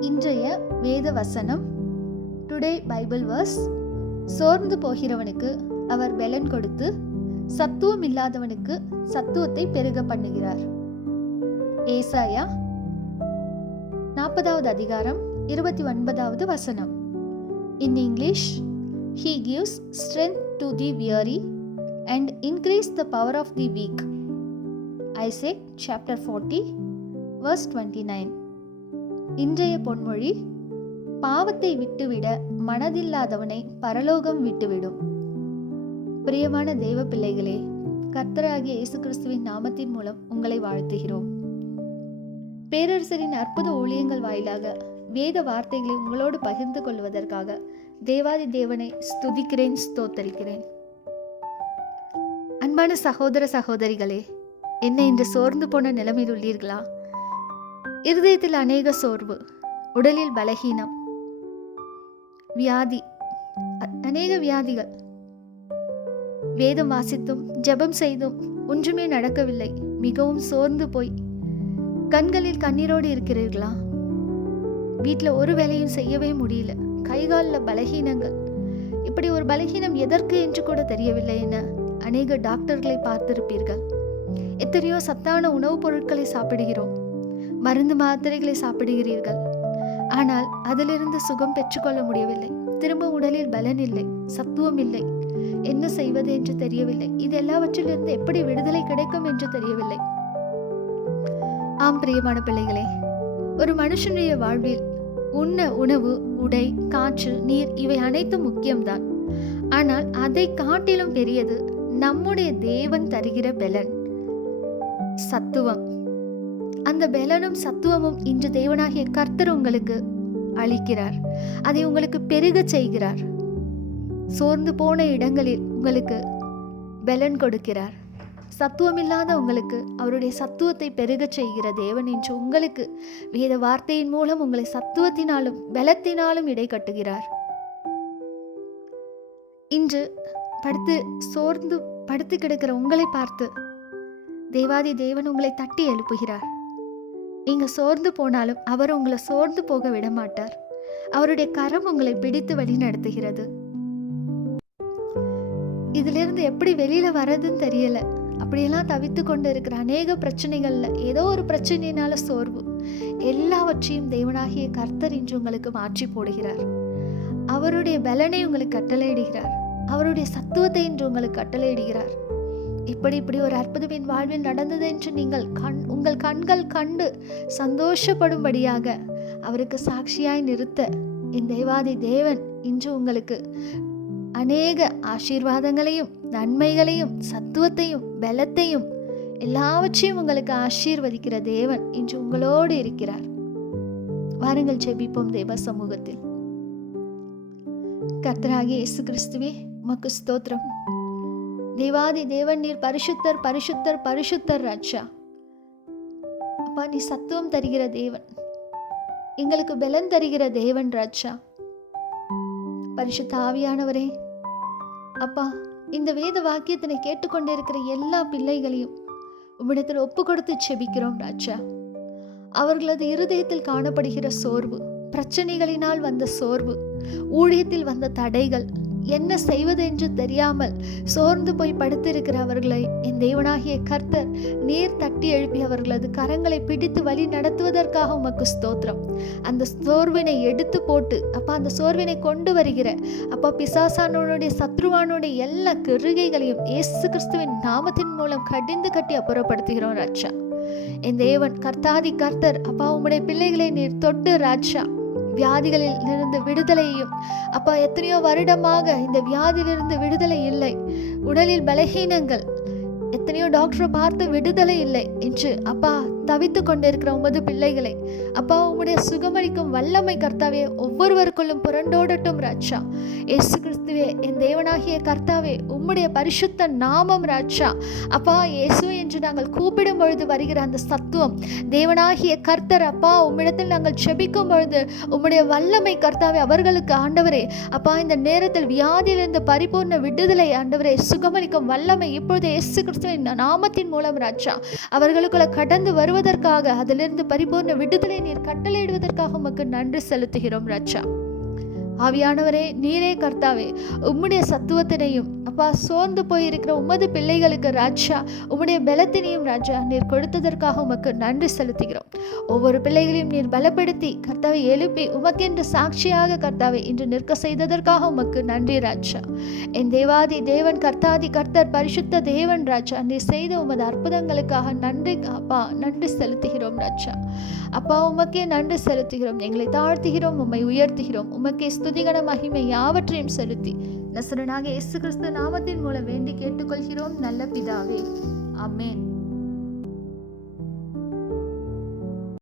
இன்றைய வேத வசனம். டுடே பைபிள் வர்ஸ் சோர்ந்து போகிறவனுக்கு அவர் பெலன் கொடுத்து சத்துவம் இல்லாதவனுக்கு சத்துவத்தை பெருக பண்ணுகிறார். ஏசாயா நாற்பதாவது அதிகாரம் இருபத்தி ஒன்பதாவது வசனம். In English he gives strength to the weary and increase the power of the weak Isaiah chapter forty verse twenty nine இன்றைய பொன்மொழி பாவத்தை விட்டுவிட மனதில்லாதவனை பரலோகம் விட்டுவிடும். பிரியமான தேவ பிள்ளைகளே கர்த்தராகிய இயேசு கிறிஸ்துவின் நாமத்தின் மூலம் உங்களை வாழ்த்துகிறோம். பேரரசரின் அற்புத ஊழியங்கள் வாயிலாக வேத வார்த்தைகளை உங்களோடு பகிர்ந்து கொள்வதற்காக தேவாதி தேவனை ஸ்துதிக்கிறேன் ஸ்தோத்தரிக்கிறேன். அன்பான சகோதர சகோதரிகளே என்ன இன்று சோர்ந்து போன நிலைமையில் உள்ளீர்களா? இருதயத்தில் அநேக சோர்வு உடலில் பலகீனம் வியாதி அநேக வியாதிகள். வேதம் வாசித்தும் ஜெபம் செய்தும் ஒன்றுமே நடக்கவில்லை. மிகவும் சோர்ந்து போய் கண்களில் கண்ணீரோடு இருக்கிறீர்களா? வீட்டில் ஒரு வேலையும் செய்யவே முடியல. கைகாலில் பலகீனங்கள். இப்படி ஒரு பலகீனம் எதற்கு என்று கூட தெரியவில்லை என அநேக டாக்டர்களை பார்த்திருப்பீர்கள். எத்தனையோ சத்தான உணவுப் பொருட்களை சாப்பிடுகிறோம். மருந்து மாத்திரைகளை சாப்பிடுகிறீர்கள். ஆனால் அதிலிருந்து சுகம் பெற்றுக்கொள்ள முடியவில்லை. திரும்ப உடலில் பலன் இல்லை. சத்துவம் இல்லை. என்ன செய்வது என்று தெரியவில்லை. இது எல்லாவற்றிலிருந்து எப்படி விடுதலை கிடைக்கும் என்று தெரியவில்லை. ஆம் பிரியமான பிள்ளைகளே ஒரு மனுஷனுடைய வாழ்வில் உண்ண உணவு உடை காற்று நீர் இவை அனைத்தும் முக்கியம்தான். ஆனால் அதை காட்டிலும் பெரியது நம்முடைய தேவன் தருகிற பலன். சத்துவம். அந்த பெலனும் சத்துவமும் இன்று தேவனாகிய கர்த்தர் உங்களுக்கு அளிக்கிறார். அதை உங்களுக்கு பெருகச் செய்கிறார். சோர்ந்து போன இடங்களில் உங்களுக்கு பெலன் கொடுக்கிறார். சத்துவமில்லாத உங்களுக்கு அவருடைய சத்துவத்தை பெருகச் செய்கிற தேவன் என்று உங்களுக்கு வேத வார்த்தையின் மூலம் உங்களை சத்துவத்தினாலும் பலத்தினாலும் இடை கட்டுகிறார். இன்று படுத்து சோர்ந்து படுத்து கிடக்கிற உங்களை பார்த்து தேவாதி தேவன் உங்களை தட்டி எழுப்புகிறார். நீங்க சோர்ந்து போனாலும் அவர் உங்களை சோர்ந்து போக விட மாட்டார் அவருடைய கரம் உங்களை பிடித்து வழி நடத்துகிறது. இதிலிருந்து எப்படி வெளியில வர்றதுன்னு தெரியல. அப்படியெல்லாம் தவித்து கொண்டு இருக்கிற அநேக பிரச்சனைகள்ல ஏதோ ஒரு பிரச்சனையினால சோர்வு. எல்லாவற்றையும் தேவனாகிய கர்த்தர் இன்று உங்களுக்கு மாற்றி போடுகிறார். அவருடைய பலனை உங்களுக்கு கட்டளையிடுகிறார். அவருடைய சத்துவத்தை இன்று உங்களுக்கு கட்டளையிடுகிறார். இப்படி இப்படி ஒரு அற்புதம் என் வாழ்வில் நடந்தது என்று நீங்கள் கண் உங்கள் கண்கள் கண்டு சந்தோஷப்படும்படியாக அவருக்கு சாட்சியாய் நிறுத்த என் தெய்வாதி தேவன் இன்று உங்களுக்கு அநேக ஆசீர்வாதங்களையும் நன்மைகளையும் சத்துவத்தையும் பலத்தையும் எல்லாவற்றையும் உங்களுக்கு ஆசீர்வதிக்கிற தேவன் இன்று உங்களோடு இருக்கிறார். வாருங்கள் ஜெபிப்போம் தேவ சமூகத்தில். கர்த்தராகிய இயேசு கிறிஸ்துவே உமக்கு ஸ்தோத்திரம். தேவாதி தேவன் நீர் பரிசுத்தர் பரிசுத்தர் பரிசுத்தர் ராஜா. அப்பா நீ சத்துவம் தருகிற தேவன். எங்களுக்கு பலன் தருகிற தேவன் ராஜா. பரிசுத்த ஆவியானவரே அப்பா இந்த வேத வாக்கியத்தினை கேட்டுக்கொண்டிருக்கிற எல்லா பிள்ளைகளையும் உம்மிடத்தில் ஒப்பு கொடுத்து செபிக்கிறோம் ராஜா. அவர்களது இருதயத்தில் காணப்படுகிற சோர்வு பிரச்சனைகளினால் வந்த சோர்வு ஊழியத்தில் வந்த தடைகள் என்ன செய்வது என்று தெரியாமல் சோர்ந்து போய் படுத்திருக்கிற அவர்களை என் தேவனாகிய கர்த்தர் நீர் தட்டி எழுப்பி அவர்களது கரங்களை பிடித்து வழி நடத்துவதற்காக உமக்கு ஸ்தோத்திரம். அந்த சோர்வினை எடுத்து போட்டு அப்பா அந்த சோர்வினை கொண்டு வருகிற அப்பா பிசாசானோனுடைய சத்ருவானுடைய எல்லா கிருகைகளையும் இயேசு கிறிஸ்துவின் நாமத்தின் மூலம் கடிந்து கட்டி அப்புறப்படுத்துகிறோம் ராஜா. என் தேவன் கர்த்தாதி கர்த்தர் அப்பா உம்முடைய பிள்ளைகளை நீர் தொட்டு ராஜா. வியாதிகளில் இருந்து விடுதலையும் அப்பா எத்தனையோ வருடமாக இந்த வியாதியிலிருந்து விடுதலை இல்லை. உடலில் பலகீனங்கள் எத்தனையோ டாக்டரை பார்த்து விடுதலை இல்லை என்று அப்பா தவித்து கொண்டிருக்கிற உமது பிள்ளைகளை அப்பா உம்முடைய சுகமளிக்கும் வல்லமை கர்த்தாவே ஒவ்வொருவருக்குள்ளும் புரண்டோடட்டும் ராஜா. ஏசு கிறிஸ்துவே என் தேவனாகிய கர்த்தாவே உம்முடைய பரிசுத்த நாமம் ராஜா. அப்பா இயேசு என்று நாங்கள் கூப்பிடும் பொழுது வருகிற அந்த சத்துவம் தேவனாகிய கர்த்தர் அப்பா உம்மிடத்தில் நாங்கள் செபிக்கும் பொழுது உம்முடைய வல்லமை கர்த்தாவே அவர்களுக்கு ஆண்டவரே. அப்பா இந்த நேரத்தில் வியாதியிலிருந்து பரிபூர்ண விடுதலை ஆண்டவரே சுகமளிக்கும் வல்லமை இப்பொழுது இயேசு கிறிஸ்துவின் நாமத்தின் மூலம் ராஜா. அவர்களுக்குள்ள கடந்து வருவது தருவதற்காக அதிலிருந்து பரிபூர்ண விடுதலை நீர் கட்டளையிடுவதற்காக உமக்கு நன்றி செலுத்துகிறோம் ரச்சா ஆவியானவரே நீரே கர்த்தாவே உம்முடைய சத்துவத்தினையும் அப்பா சோர்ந்து போயிருக்கிற உமது பிள்ளைகளுக்கு ராஜா உம்முடைய பலத்தினையும் ராஜா நீர் கொடுத்ததற்காக உமக்கு நன்றி செலுத்துகிறோம். ஒவ்வொரு பிள்ளைகளையும் நீர் பலப்படுத்தி கர்த்தாவை எழுப்பி உமக்கென்று சாட்சியாக கர்த்தாவை இன்று நிற்க செய்ததற்காக உமக்கு நன்றி ராஜா. என் தேவாதி தேவன் கர்த்தாதி கர்த்தர் பரிசுத்த தேவன் ராஜா நீர் செய்த உமது அற்புதங்களுக்காக நன்றி அப்பா நன்றி செலுத்துகிறோம் ராஜா. அப்பா உமக்கே நன்றி செலுத்துகிறோம். எங்களை தாழ்த்துகிறோம் உம்மை உயர்த்துகிறோம். உமக்கே துதிகன மகிமை யாவற்றையும் செலுத்தி. நசரனாக இயேசு கிறிஸ்து நாமத்தின் மூலம் வேண்டி கேட்டுக்கொள்கிறோம். நல்ல பிதாவே. அமேன்